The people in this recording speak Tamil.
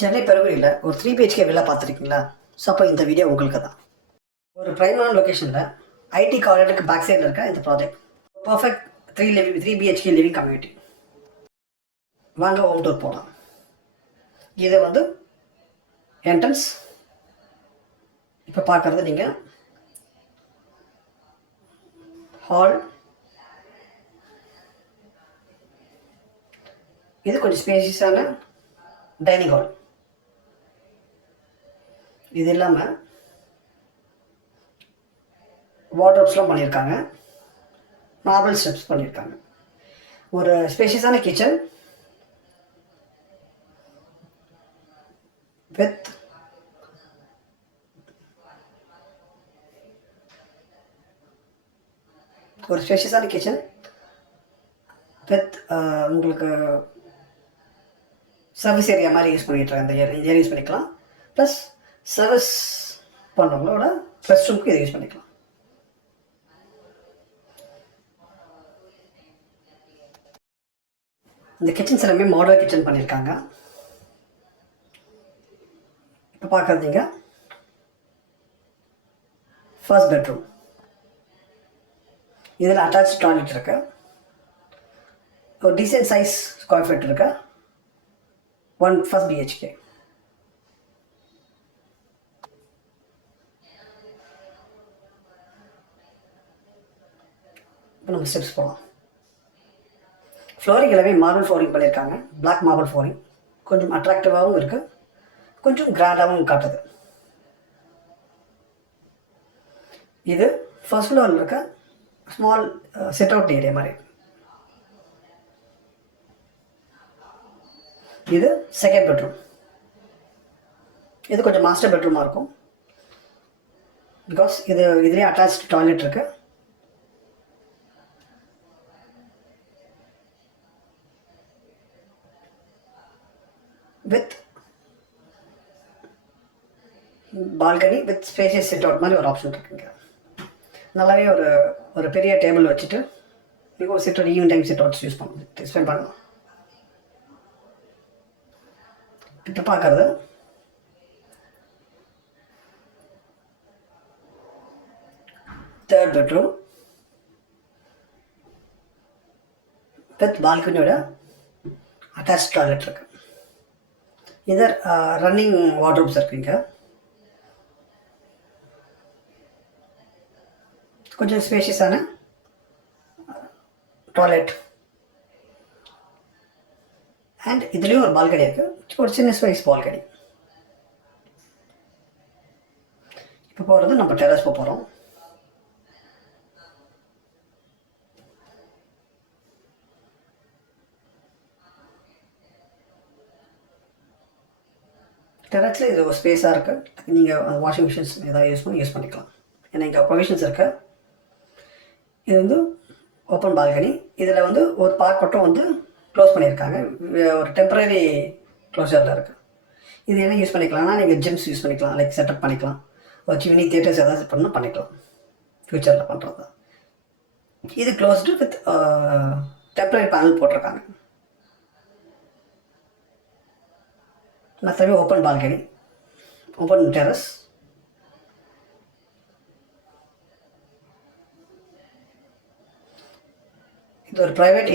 சென்னை பெருங்குடியில் ஒரு 3 பிஹெச்கே வில்லா பார்த்துருக்கீங்களா? ஸோ அப்போ இந்த வீடியோ உங்களுக்கு தான். ஒரு ப்ரைமான லொக்கேஷனில் ஐடி காலேஜுக்கு பேக் சைடில் இருக்க இந்த project perfect 3 BHK living community. வாங்க ஹோம் டூர் போகலாம். இது வந்து என்ட்ரன்ஸ். இப்போ பார்க்குறது நீங்கள் ஹால். இது கொஞ்சம் ஸ்பேசியஸான டைனிங் ஹால். இது இல்லாமல் வார்ட்ரோப்ஸ்லாம் பண்ணியிருக்காங்க, மார்பிள் ஸ்டெப்ஸ் பண்ணியிருக்காங்க. ஒரு ஸ்பேஷியஸான கிச்சன் வித் உங்களுக்கு சர்வீஸ் ஏரியா மாதிரி யூஸ் பண்ணிட்டு இந்த ஏரியா யூஸ் பண்ணிக்கலாம். ப்ளஸ் சர்வீஸ் பண்ணவங்களோட ரெஸ்ட் ரூமுக்கு இதை யூஸ் பண்ணிக்கலாம். இந்த கிச்சன்ஸ் எல்லாமே மாடல் கிச்சன் பண்ணியிருக்காங்க. இப்போ பார்க்குறீங்க ஃபர்ஸ்ட் பெட்ரூம். இதில் அட்டாச் டாய்லெட் இருக்கு. ஒரு டீசென்ட் சைஸ் ஸ்கொயர் ஃபீட் இருக்கு. First BHK. இப்போ நம்ம ஸ்டெப்ஸ் போகலாம். ஃப்ளோரிங் எல்லாமே மார்பிள் ஃப்ளோரிங் பண்ணியிருக்காங்க. பிளாக் மார்பிள் ஃப்ளோரிங் கொஞ்சம் அட்ராக்டிவாகவும் இருக்குது, கொஞ்சம் கிராண்டாகவும் காட்டுது. இது ஃபர்ஸ்ட் ஃப்ளோரில் இருக்க ஸ்மால் சிட் அவுட் ஏரியா மாதிரி. இது செகண்ட் பெட்ரூம். இது கொஞ்சம் மாஸ்டர் பெட்ரூமாக இருக்கும், பிகாஸ் இதுலேயே அட்டாச் டாய்லெட் இருக்கு. With balcony with spacious sit out மாதிரி ஒரு ஆப்ஷன் இருக்குங்க. நல்லாவே ஒரு பெரிய டேபிள் வச்சுட்டு நீங்கள் ஒரு sit out evening time sit outs spend பண்ணலாம். இப்போ பார்க்குறது தேர்ட் பெட்ரூம் வித் பால்கனியோட அட்டாச் டாய்லெட் இருக்கு. இது ரன்னிங் வார்ட்ரோப்ஸ் இருக்குங்க. கொஞ்சம் ஸ்பேஷியஸான டாய்லெட். அண்ட் இதுலேயும் ஒரு பால்கனி இருக்குது, ஒரு சின்ன ஸ்பேஸ் பால்கனி. இப்போ போகிறது நம்ம டெரஸ் போகிறோம். டெரஸில் இது ஒரு ஸ்பேஸாக இருக்குது. நீங்கள் வாஷிங் மிஷின்ஸ் ஏதாவது யூஸ் பண்ணிக்கலாம். ஏன்னா இங்கே ப்ரொவிஷன்ஸ் இருக்குது. இது வந்து ஓப்பன் பால்கனி. இதில் வந்து ஒரு பார்ட் மட்டும் வந்து க்ளோஸ் பண்ணியிருக்காங்க, ஒரு டெம்பரரி க்ளோஸரில் இருக்குது. இது என்ன யூஸ் பண்ணிக்கலாம்னா நீங்கள் ஜிம்ஸ் யூஸ் பண்ணிக்கலாம், லைக் செட்டப் பண்ணிக்கலாம். ஒரு சின்ன தியேட்டர்ஸ் ஏதாவது பண்ணால் பண்ணிக்கலாம், ஃப்யூச்சரில் பண்ணுறது தான். இது க்ளோஸ்டு வித் டெம்பரரி பேனல் போட்டிருக்காங்க. மற்றபடி ஓப்பன் பால்கனி, ஓப்பன் டெரஸ். இது ஒரு ப்ரைவேட்